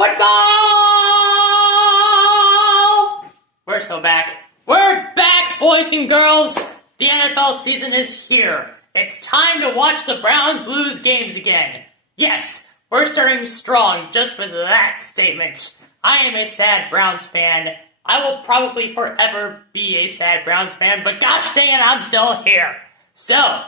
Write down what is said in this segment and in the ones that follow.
Football! We're so back. We're back, boys and girls! The NFL season is here. It's time to watch the Browns lose games again. Yes, we're starting strong just with that statement. I am a sad Browns fan. I will probably forever be a sad Browns fan, but gosh dang it, I'm still here. So,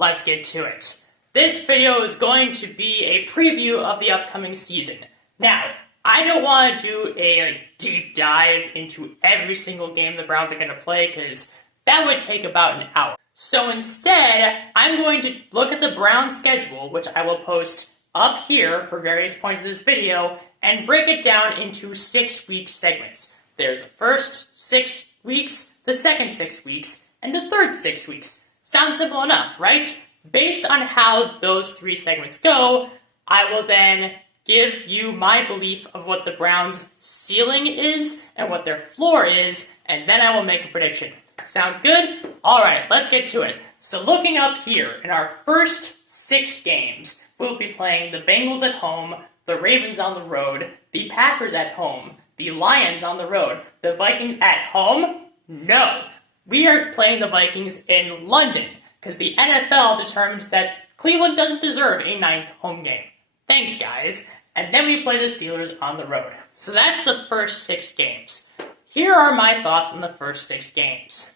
let's get to it. This video is going to be a preview of the upcoming season. Now, I don't want to do a deep dive into every single game the Browns are going to play because that would take about an hour. So instead, I'm going to look at the Browns schedule, which I will post up here for various points of this video, and break it down into 6-week segments. There's the first 6 weeks, the second 6 weeks, and the third 6 weeks. Sounds simple enough, right? Based on how those 3 segments go, I will then give you my belief of what the Browns' ceiling is and what their floor is, and then I will make a prediction. Sounds good? Alright, let's get to it. So looking up here, in our first 6 games, we'll be playing the Bengals at home, the Ravens on the road, the Packers at home, the Lions on the road, the Vikings at home? No. We are playing the Vikings in London, because the NFL determines that Cleveland doesn't deserve a 9th home game. Thanks, guys. And then we play the Steelers on the road. So that's the first 6 games. Here are my thoughts on the first 6 games.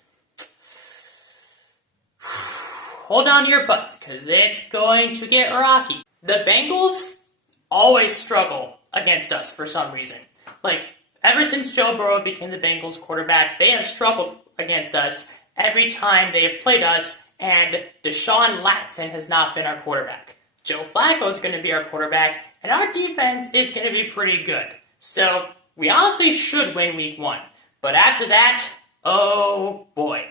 Hold on to your butts, because it's going to get rocky. The Bengals always struggle against us for some reason. Like, ever since Joe Burrow became the Bengals quarterback, they have struggled against us every time they have played us, and Deshaun Watson has not been our quarterback. Joe Flacco is going to be our quarterback, and our defense is going to be pretty good. So, we honestly should win week 1. But after that, oh boy.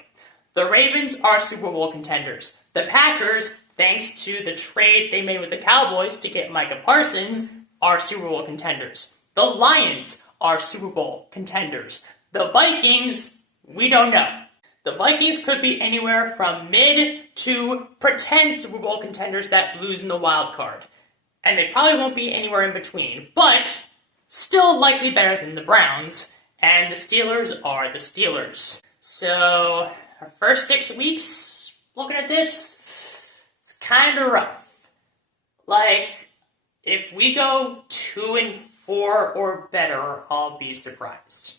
The Ravens are Super Bowl contenders. The Packers, thanks to the trade they made with the Cowboys to get Micah Parsons, are Super Bowl contenders. The Lions are Super Bowl contenders. The Vikings, we don't know. The Vikings could be anywhere from mid to pretend Super Bowl contenders that lose in the wild card. And they probably won't be anywhere in between, but still likely better than the Browns, and the Steelers are the Steelers. So, our first 6 weeks, looking at this, it's kind of rough. Like, if we go 2-4 or better, I'll be surprised.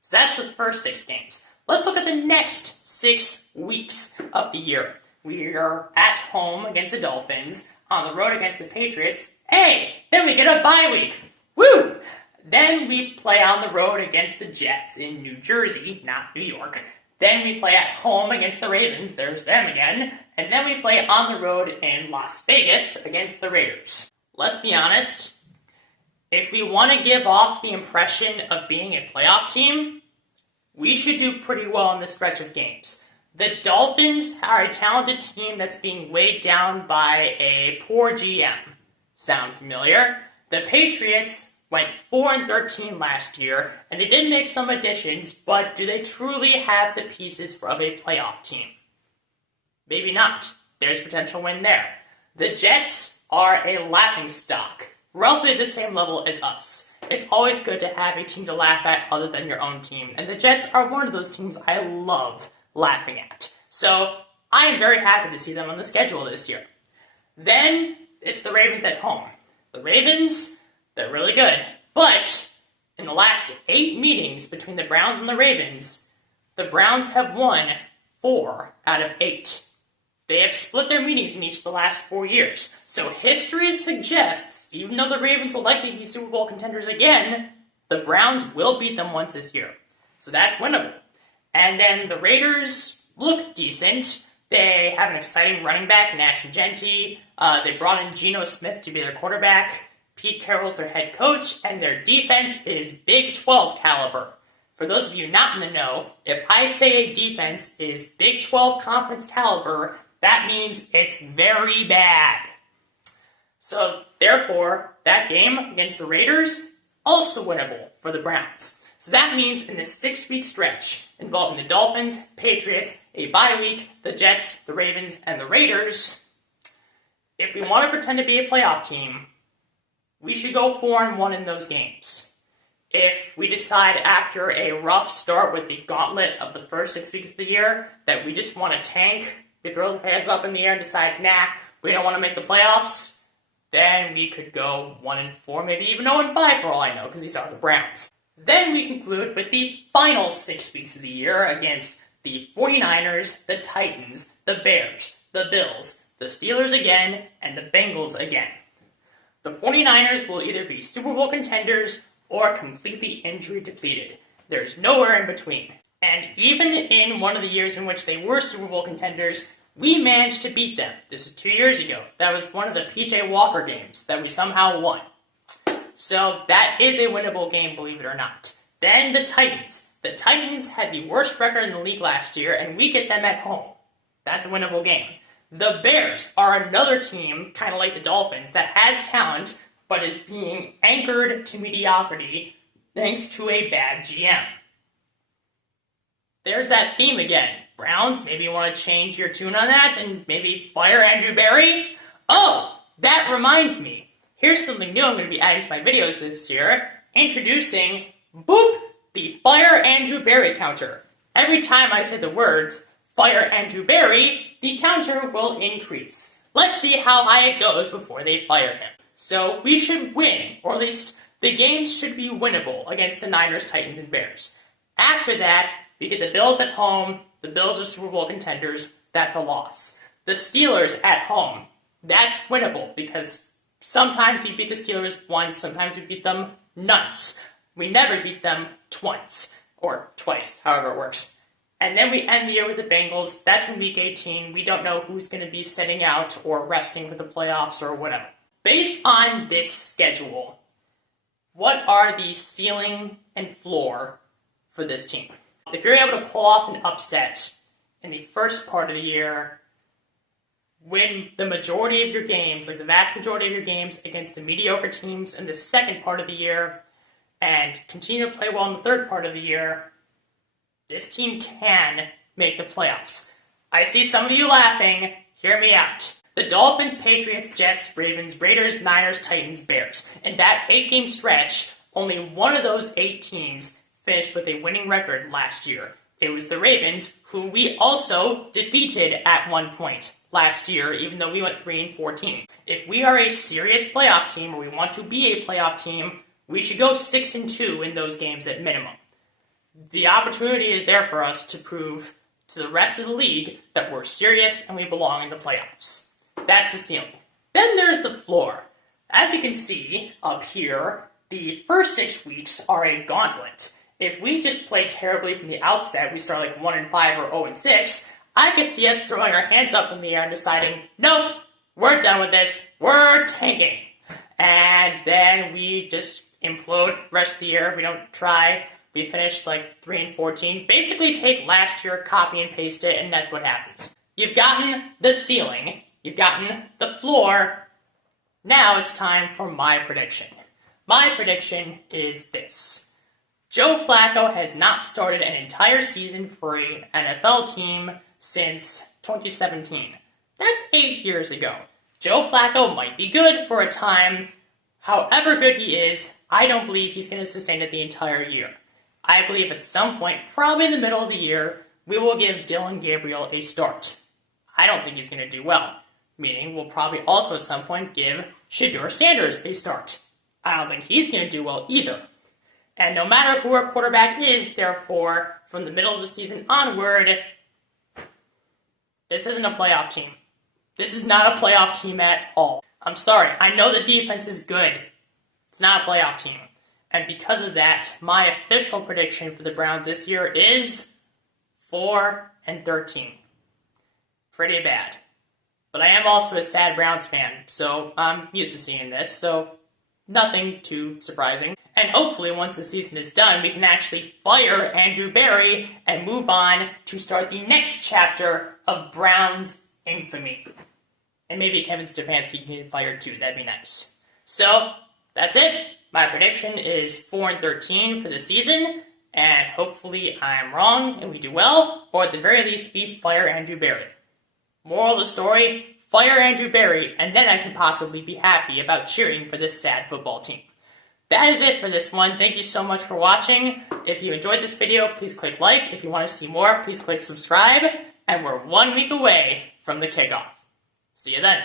So that's the first 6 games. Let's look at the next 6 weeks of the year. We are at home against the Dolphins, on the road against the Patriots. Hey, then we get a bye week. Woo! Then we play on the road against the Jets in New Jersey, not New York. Then we play at home against the Ravens, there's them again. And then we play on the road in Las Vegas against the Raiders. Let's be honest, if we want to give off the impression of being a playoff team, we should do pretty well in this stretch of games. The Dolphins are a talented team that's being weighed down by a poor GM. Sound familiar? The Patriots went 4-13 last year, and they did make some additions, but do they truly have the pieces of a playoff team? Maybe not. There's potential win there. The Jets are a laughingstock, roughly the same level as us. It's always good to have a team to laugh at other than your own team, and the Jets are one of those teams I love laughing at. So, I am very happy to see them on the schedule this year. Then, it's the Ravens at home. The Ravens, they're really good, but in the last 8 meetings between the Browns and the Ravens have won 4 out of 8. They have split their meetings in each of the last 4 years. So history suggests, even though the Ravens will likely be Super Bowl contenders again, the Browns will beat them once this year. So that's winnable. And then the Raiders look decent. They have an exciting running back, Nash Gentry. They brought in Geno Smith to be their quarterback. Pete Carroll's their head coach, and their defense is Big 12 caliber. For those of you not in the know, if I say a defense is Big 12 conference caliber, that means it's very bad. So, therefore, that game against the Raiders, also winnable for the Browns. So that means in this 6-week stretch involving the Dolphins, Patriots, a bye week, the Jets, the Ravens, and the Raiders, if we want to pretend to be a playoff team, we should go 4-1 in those games. If we decide after a rough start with the gauntlet of the first 6 weeks of the year that we just want to tank, we throw the hands up in the air and decide, nah, we don't want to make the playoffs, then we could go 1-4, maybe even 0-5 for all I know, because these are the Browns. Then we conclude with the final 6 weeks of the year against the 49ers, the Titans, the Bears, the Bills, the Steelers again, and the Bengals again. The 49ers will either be Super Bowl contenders or completely injury depleted. There's nowhere in between. And even in one of the years in which they were Super Bowl contenders, we managed to beat them. This was 2 years ago. That was one of the PJ Walker games that we somehow won. So that is a winnable game, believe it or not. Then the Titans. The Titans had the worst record in the league last year, and we get them at home. That's a winnable game. The Bears are another team, kind of like the Dolphins, that has talent, but is being anchored to mediocrity thanks to a bad GM. There's that theme again. Browns, maybe you want to change your tune on that and maybe fire Andrew Berry? Oh, that reminds me. Here's something new I'm going to be adding to my videos this year. Introducing, boop, the Fire Andrew Berry counter. Every time I say the words, Fire Andrew Berry, the counter will increase. Let's see how high it goes before they fire him. So we should win, or at least the games should be winnable against the Niners, Titans, and Bears. After that, we get the Bills at home. The Bills are Super Bowl contenders. That's a loss. The Steelers at home. That's winnable because sometimes we beat the Steelers once, sometimes we beat them once. We never beat them twice, or twice, however it works. And then we end the year with the Bengals. That's in Week 18. We don't know who's going to be sitting out or resting for the playoffs or whatever. Based on this schedule, what are the ceiling and floor for this team? If you're able to pull off an upset in the first part of the year, win the majority of your games, like the vast majority of your games against the mediocre teams in the second part of the year, and continue to play well in the third part of the year, this team can make the playoffs. I see some of you laughing. Hear me out. The Dolphins, Patriots, Jets, Ravens, Raiders, Niners, Titans, Bears. In that 8-game stretch, only one of those 8 teams finished with a winning record last year. It was the Ravens, who we also defeated at one point last year, even though we went 3-14. If we are a serious playoff team, or we want to be a playoff team, we should go 6-2 in those games at minimum. The opportunity is there for us to prove to the rest of the league that we're serious and we belong in the playoffs. That's the ceiling. Then there's the floor. As you can see up here, the first 6 weeks are a gauntlet. If we just play terribly from the outset, we start like 1-5 or 0-6, I could see us throwing our hands up in the air and deciding, nope, we're done with this, we're tanking. And then we just implode the rest of the year, we don't try, we finish like 3-14. Basically take last year, copy and paste it, and that's what happens. You've gotten the ceiling, you've gotten the floor, now it's time for my prediction. My prediction is this. Joe Flacco has not started an entire season for an NFL team since 2017. That's 8 years ago. Joe Flacco might be good for a time. However good he is, I don't believe he's going to sustain it the entire year. I believe at some point, probably in the middle of the year, we will give Dylan Gabriel a start. I don't think he's going to do well, meaning we'll probably also at some point give Shedeur Sanders a start. I don't think he's going to do well either. And no matter who our quarterback is, therefore, from the middle of the season onward, this isn't a playoff team. This is not a playoff team at all. I'm sorry, I know the defense is good. It's not a playoff team. And because of that, my official prediction for the Browns this year is 4-13. Pretty bad. But I am also a sad Browns fan, so I'm used to seeing this, so nothing too surprising. And hopefully once the season is done, we can actually fire Andrew Berry and move on to start the next chapter of Browns infamy. And maybe Kevin Stefanski can get fired too, that'd be nice. So, that's it. My prediction is 4-13 for the season, and hopefully I'm wrong and we do well, or at the very least we fire Andrew Berry. Moral of the story, fire Andrew Berry, and then I can possibly be happy about cheering for this sad football team. That is it for this one. Thank you so much for watching. If you enjoyed this video, please click like. If you want to see more, please click subscribe. And we're 1 week away from the kickoff. See you then.